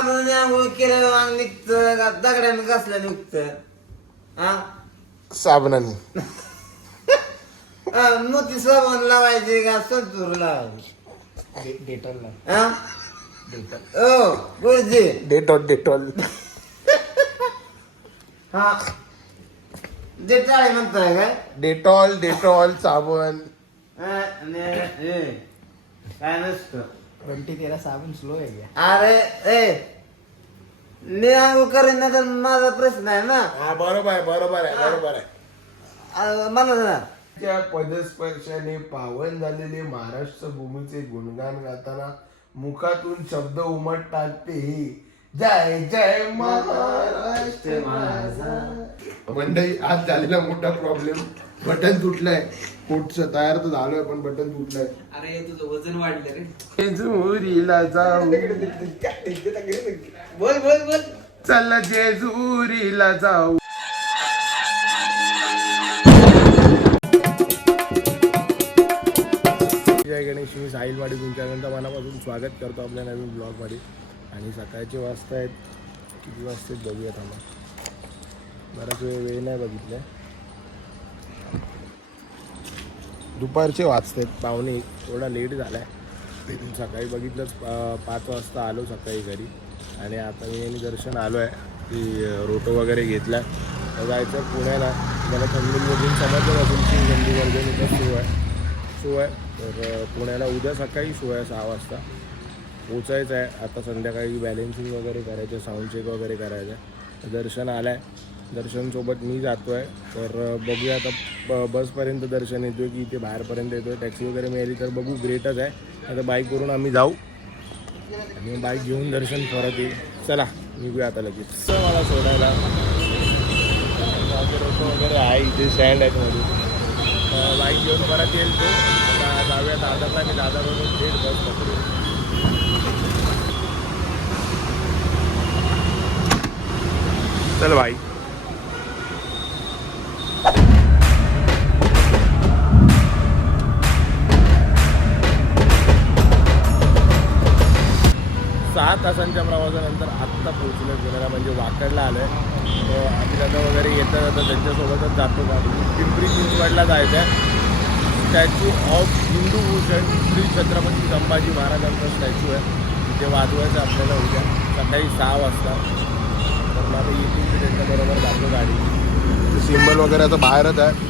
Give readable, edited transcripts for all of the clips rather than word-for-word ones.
आंघोळ केलं अंग निघतं का दगड्यानं घासलं निघतं हा साबणाने मोती साबण लावायचे का संतूर लावायचे डेटॉल हा ओ गुरुजी डेटॉल हा डेटाळे म्हणताय काय डेटॉल साबण काय नसतं 2013 साबण स्लो आहे क्या? अरे मी अंघोळ करीन ना तर माझा प्रश्न आहे ना हा बरोबर आहे मला ना त्या पदस्पर्शाने पावन झालेले महाराष्ट्र भूमीचे गुणगान गाताना मुखातून शब्द उमटतात ते जय जय महाराष्ट्र माझा. मंडळी आज झालेला मोठा प्रॉब्लेम बटन तुटलंय कोटचं तयार तर झालोय पण बटन तुटलंय. अरे तुझं वजन वाढलं रे. जेजुरीला जाऊ बोल चल जेजुरीला जाऊ. जय गणेश. मी साहिलवाडी तुमच्यानंतर मनापासून स्वागत करतो आपल्या नवीन ब्लॉगमध्ये. आणि सकाळचे वाजता आहेत किती वाजता बघूयात आम्हाला. बराच वेळ नाही बघितलं. दुपारचे वाजतात पावणे थोडा लेट झाला आहे. सकाळी बघितलंच 5 वाजता आलो सकाळी घरी. आणि आता मी दर्शन आलो आहे की रोटो वगैरे घेतला तर जायचं पुण्याला. मला चंदूरमधून समजलं तुमची चंदीगडच्या शो आहे तर पुण्याला उद्या सकाळी शो आहे 6 वाजता पोचायचं आहे. आता संध्याकाळी बॅलेन्सिंग वगैरे करायचं, साऊंड चेक वगैरे करायचं आहे. दर्शन आलं आहे. दर्शनसोबत मी जातो आहे तर बघूया आता बसपर्यंत दर्शन येतो आहे की इथे बाहेरपर्यंत येतो आहे. टॅक्सी वगैरे मिळाली तर बघू ग्रेटच आहे. आता बाईकवरून आम्ही जाऊ आणि बाईक घेऊन दर्शन परत येईल. चला निघूया आता लगेच. मला सोडायला रोटो वगैरे आहे इथे स्टँड आहेत मध्ये. बाईक घेऊन परत येईल तो. आता जाऊया दादाला आणि दादावरून थेट बस पकडू. चल भाई. सहा तासांच्या प्रवासानंतर आत्ता पोहोचलो पुण्याला म्हणजे वाकडला आलो आहे. आम्ही दादा वगैरे येता जाता त्यांच्यासोबतच जातो का पिंपरी चिंचवडला जायचं आहे. स्टॅच्यू ऑफ हिंदू भूषण श्री छत्रपती संभाजी महाराजांचा स्टॅच्यू आहे तिथे वाजवायचं आपल्याला उद्या सकाळी 6 वाजता. तर मला येतील की त्यांच्याबरोबर जातो गाडी. सिम्बल वगैरे आता बाहेरच आहे.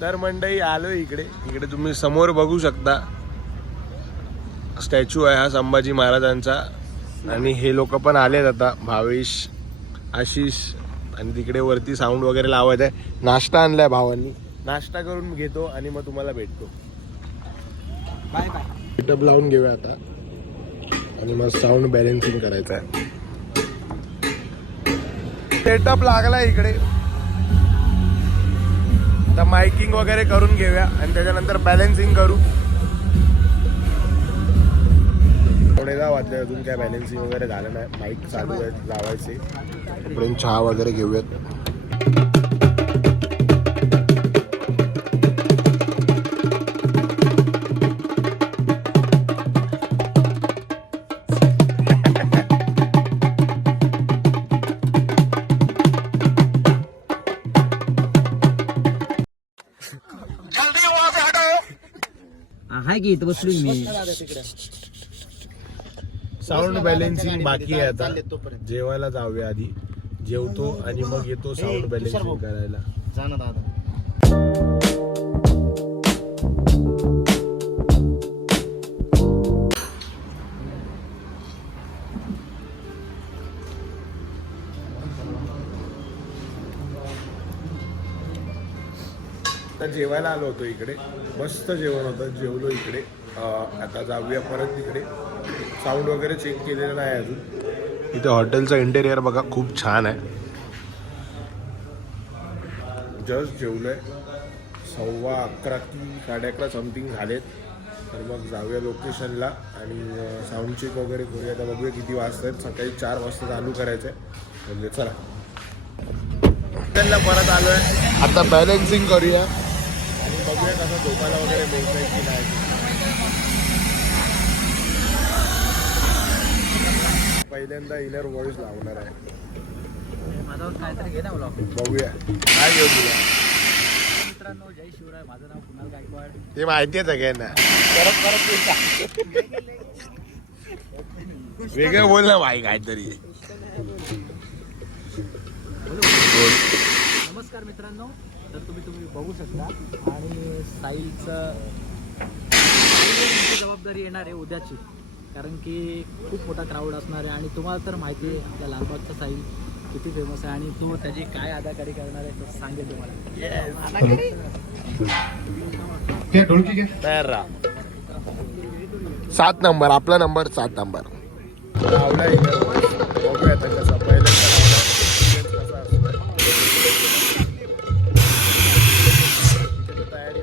तर मंडळी आलो इकडे तुम्ही समोर बघू शकता स्टॅच्यू आहे हा संभाजी महाराजांचा. आणि हे लोक पण आलेत आता भावेश, आशिष. आणि तिकडे वरती साऊंड वगैरे लावायचं आहे. नाश्ता आणलाय भावांनी. नाश्ता करून घेतो आणि मग तुम्हाला भेटतो. बाय. सेटअप लावून घेऊया आता आणि मग साऊंड बॅलेन्सिंग करायचं आहे. सेटअप लागला इकडे. आता मायकिंग वगैरे करून घेऊया आणि त्याच्यानंतर बॅलेन्सिंग करू. थोडे वाजले अजून काय बॅलेन्सिंग वगैरे झालं नाही. माईक चालू आहे लावायचे. आपण चहा वगैरे घेऊयात. हाय की इथं बसलोय मी. साऊंड बॅलेन्सिंग बाकी आहे आता. जेवायला जाऊया आधी. जेवतो आणि मग येतो साऊंड बॅलेन्सिंग करायला. जा ना दादा. आता जेवायला आलो होतो इकडे. मस्त जेवण होतं. जेवलो इकडे. आता जाऊया परत तिकडे. साऊंड वगैरे चेक केलेलं नाही अजून. इथे हॉटेलचं इंटेरियर बघा खूप छान आहे. जस्ट जेवलोय. 11:15 की 11:30 समथिंग झालेत. तर मग जाऊया लोकेशनला आणि साऊंड चेक वगैरे करूया. आता बघूया किती वाजता आहेत. सकाळी 4 वाजता चालू करायचं आहे म्हणजे चला. हॉटेलला परत आलो आहे. आता बॅलेन्सिंग करूया आणि बघूया कसं झोपायला वगैरे भेटतंय की नाही. पहिल्यांदा इनर व्हॉइस लावणार आहे. माझ्यावर काहीतरी घे ना ब्लॉग. बघूया काय घेऊ तुला. मित्रांनो जय शिवराय, माझं नाव कुणाल गायकवाड. ते माहिती आहे सगळ्यांना. वेगळं बोल ना भाई काहीतरी. नमस्कार मित्रांनो, तर तुम्ही बघू शकता आणि साईलचं जबाबदारी येणार आहे उद्याची, कारण की खूप मोठा क्राऊड असणार आहे आणि तुम्हाला तर माहिती आहे आपल्या लालबागचा साईल किती फेमस आहे आणि तो त्याची काय अदाकारी करणार आहे ते सांगेल तुम्हाला. तयार राहा. 7 नंबर आपला नंबर 7 नंबर लावला इनर व्हॉइस. बघूया आता कसं पहिल्यांदा लावला कसा असतो. तयारी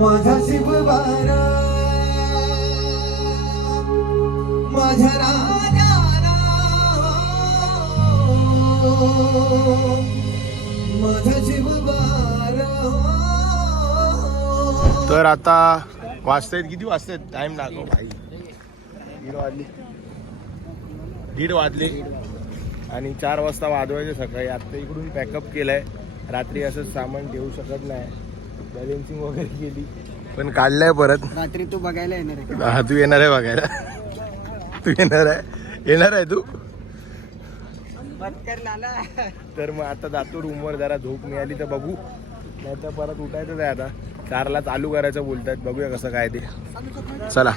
माझा शिवबारा माझ्या राजाला माझा शिवबारा. तर आता वाजतायत किती वाजतायत टाइम लागो भाई. 1:30 वाजले आणि 4 वाजता वाजवायचे सकाळी. आता इकडून पॅकअप केलंय. रात्री असंच सामान ठेवू शकत नाही, बॅलेन्सिंग वगैरे केली पण काढलंय परत. रात्री तू बघायला येणार आहे. हा तू येणार आहे बघायला. तू येणार आहे तू. तर मग आता जातो रूमवर. जरा झोप मिळाली तर बघू, नाही तर परत उठायचंच आहे. आता 4ला चालू करायचं बोलतायत, बघूया कसं काय ते. चला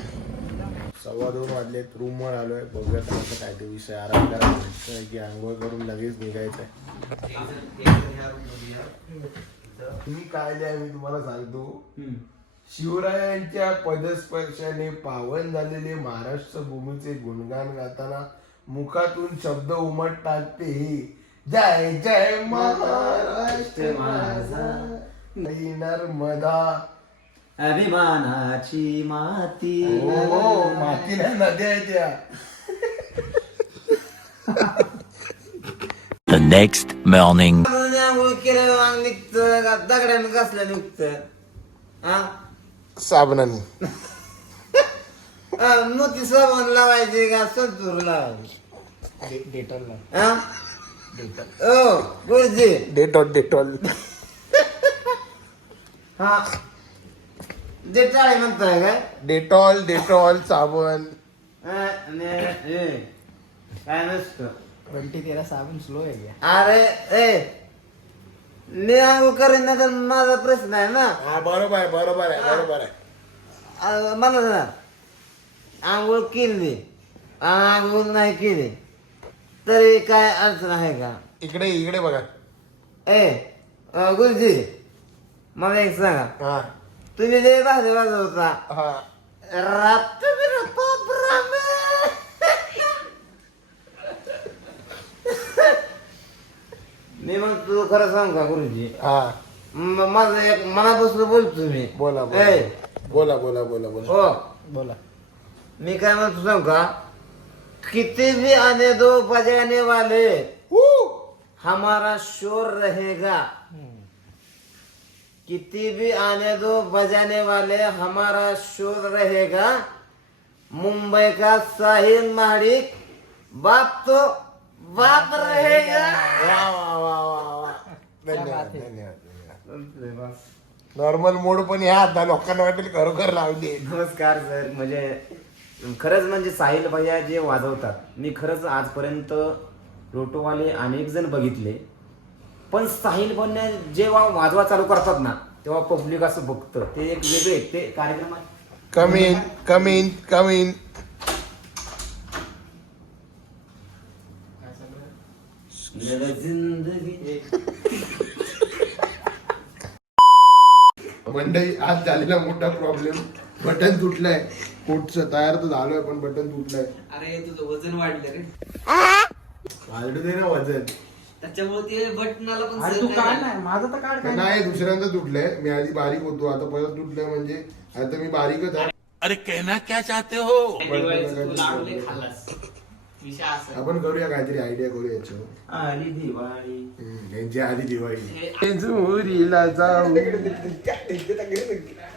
2:15 वाजलेत. रूमवर आलोय, बघूया कसं काय ते विषय. आराम करायचं की आंघोळ करून लगेच निघायचंय. तुम्ही काय लिहाय मी तुम्हाला सांगतो. शिवरायांच्या पदस्पर्शाने पावन झालेले महाराष्ट्र भूमीचे गुणगान गाताना मुखातून शब्द उमटतात ते जय जय महाराष्ट्र माझा नर्मदा अभिमानाची माती. हो माती नाही, नद्या आहेत त्या. The next morning. आंघोळ केलं वांग निघतं का दगड्यानं घासलं निघतं. हा साबणाने मोती साबण लावायचे का संतूर लावायचे. डेटॉल हा ओ गुरुजी. डेटॉल हा जे टाळे म्हणताय काय डेटॉल साबण. काय नसतं. 2013 साबण स्लो आहे क्या? अरे ए मी आंघोळ करीन ना तर माझा प्रश्न आहे ना. हा बरोबर आहे. मला ना आंघोळ केली आंघोळ नाही केली तरी काय अडचण आहे का. इकडे बघा. गुरुजी मला एक सांगा. हा तुम्ही जे भाजी वाजवता हा मी मग तू खरं सांग का गुरुजी. हा माझं एक मनापासून बोलतो मी. बोला बोला हो बोला. मी काय म्हणतो सांग का. किती भी आने दो बजाने वाले हमारा शोर रहेगा. किती भी आने दो बजाने वाले, हमारा शोर रहेगा. मुंबई का साहिल महाडिक, बाप तो बाप रहेगा. वा वा वा वा वा. धन्यवाद धन्यवाद. नॉर्मल मोड पण ह्या आता लोकांना वाटेल खरोखर लावली. नमस्कार सर. म्हणजे खरंच म्हणजे साहिल भैया जे वाजवतात, मी खरंच आजपर्यंत रोटोवाले अनेक जण बघितले, पण साहिल भैया जेव्हा वाजवा चालू करतात ना, तेव्हा पब्लिक असं बघतं. ते एक वेगळे ते कार्यक्रम आहे. कमीन कमीन कमीन. जिंदगी मंडई आज झालेला मोठा प्रॉब्लेम, बटन तुटलंय. कोटचं तयार तर झालोय पण बटन तुटलंय. अरे तुझं वजन वाढलं रे, वाढू दे ना वजन. त्याच्यामुळे ते बटनाला पण अरे सर तू नाही काढ झालं. नाही, माझं तर काढ काय नाही दुसऱ्यांदा तुटलंय. मी आधी बारीक होतो, आता परत तुटलंय. म्हणजे आता मी बारीकच आहे. दिवाळीचं तू लाडू खाल्लास. विषय असा आपण करूया काहीतरी आयडिया करूया याच्यावर. आली दिवाळी. यांची आधी दिवाळी. हे जेजुरीला जाऊ,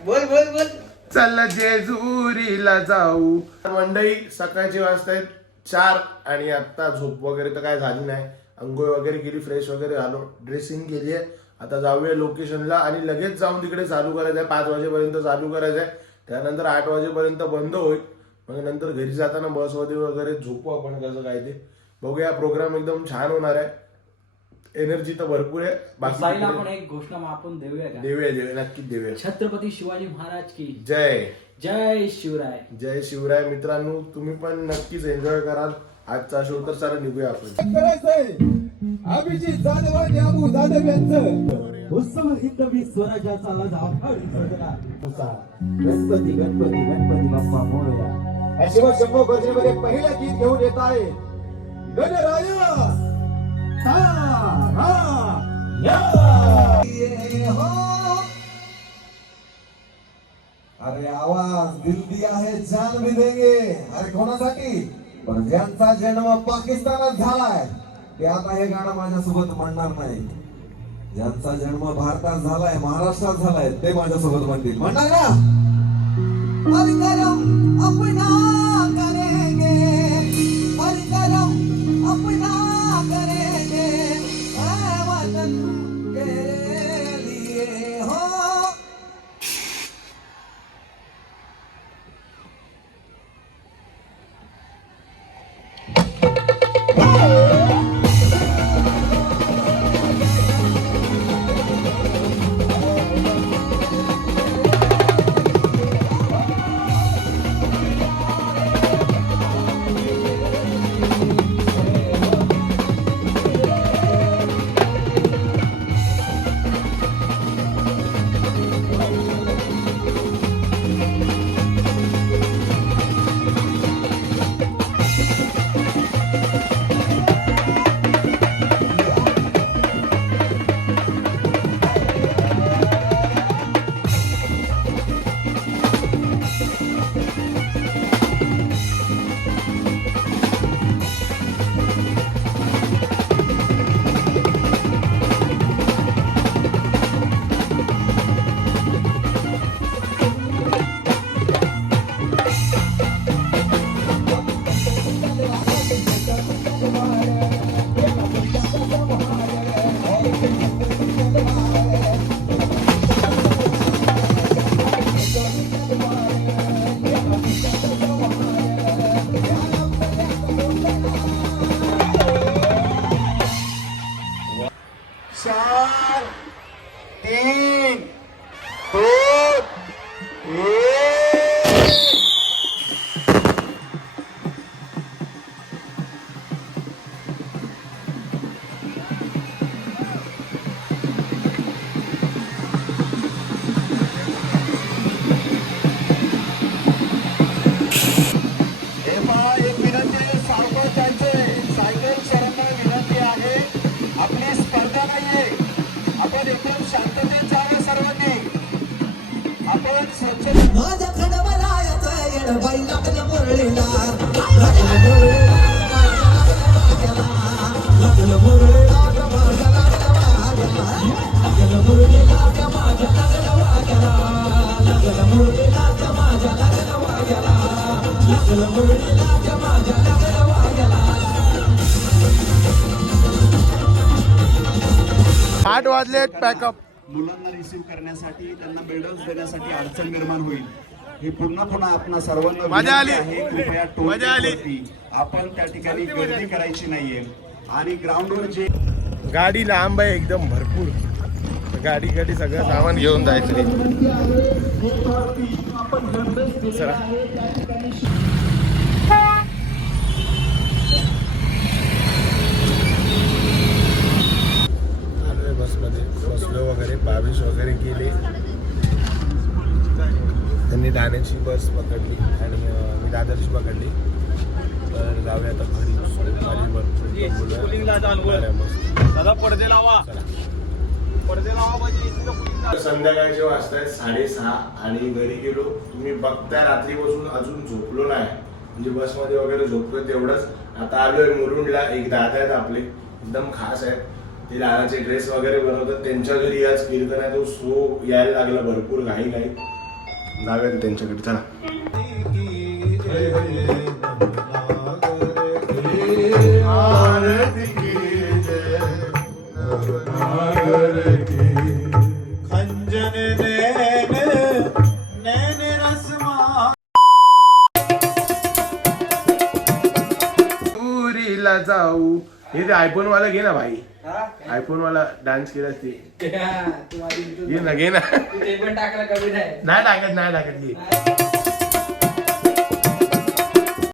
बोल बोल बोल. चल जेजुरीला जाऊ. मंडई सकाळची वाजतायत 4 आणि आता झोप वगैरे तर काय झाली नाही. अंघोळ वगैरे केली, फ्रेश वगैरे झालो, ड्रेसिंग केली आहे. आता जाऊया लोकेशनला आणि लगेच जाऊन तिकडे चालू करायचं आहे. 5 वाजेपर्यंत चालू करायचं आहे. त्यानंतर 8 वाजेपर्यंत बंद होईल. मग नंतर घरी जाताना बसमध्ये वगैरे झोपू आपण कसं काय ते बघूया. प्रोग्राम एकदम छान होणार आहे. एनर्जी तर भरपूर आहे. साईला आपण बाकी एक घोषणा आपण देऊया का? देऊया देऊया नक्कीच देऊया. छत्रपती शिवाजी महाराज की जय. जय शिवराय. जय शिवराय. मित्रांनो तुम्ही पण नक्कीच एन्जॉय कराल आजचा शो. तर चला निघूया आपण. अभिजित जाधव आणि अबू जाधव यांचं उत्सव हिंदवी स्वराज्याचा आज आभाळी सजला. गणपती गणपती गणपती बाप्पा मोरया. या शिवशंभो गर्जेमध्ये पहिलं गीत घेऊन येत आहे गणराय तारा ये हो. अरे आवाज दिल दिया है जान भी देंगे. अरे कोणासाठी? पण ज्यांचा जन्म पाकिस्तानात झालाय ते आता हे गाणं माझ्यासोबत म्हणणार नाही. ज्यांचा जन्म भारतात झालाय, महाराष्ट्रात झालाय, ते माझ्यासोबत म्हणतील. म्हणणार ना? परिकरम अपना करेंगे, परिकरम अपना करेंगे, ऐ वतन के लिए हो. माझ्या खडबरायाचा येड बाई लागलं मुरळीला, लागलं मुरळीला, लागलं मुरळीला, लागलं मुरळीला, आठ वाजले पॅकअप. मुलांना रिसीव्ह करण्यासाठी त्यांना मेडल्स देण्यासाठी अडचण निर्माण होईल. हे पुन्हा पुन्हा आपणा सर्वांना मजा आली. विनंती आहे, कृपया टोल मजा आली. वरती आपण त्या ठिकाणी गर्दी करायची नाहीये आणि ग्राउंडवर जे गाडी लांब आहे एकदम भरपूर. गाडी सगळं सामान घेऊन जायचं. चला. आलोय बसमध्ये, बसलो वगैरे 22 वगैरे केले. त्यांनी ठाण्याची बस पकडली आणि मी दादरची पकडली. तर जाऊया आता घरी. संध्याकाळचे वाजतायत 6:30 आणि घरी गेलो. तुम्ही बघताय रात्रीपासून अजून झोपलो नाही, म्हणजे बसमध्ये वगैरे झोपलो तेवढंच. आता आलोय मुरुंडला. एक दादा आहेत आपले, एकदम खास आहेत. ते लहानाचे ड्रेस वगैरे बनवतात. त्यांच्या घरी आज कीर्तन आहे, तो सो यायला लागला भरपूर घाई नाही. जाऊया त्यांच्याकडे. चला. पुरीला जाऊ. हे ते आयफोन वाला घे ना भाई. आयफोन वाला डान्स केला ते घे ना. ते पण टाकला कमी नाही नाही टाकत घे.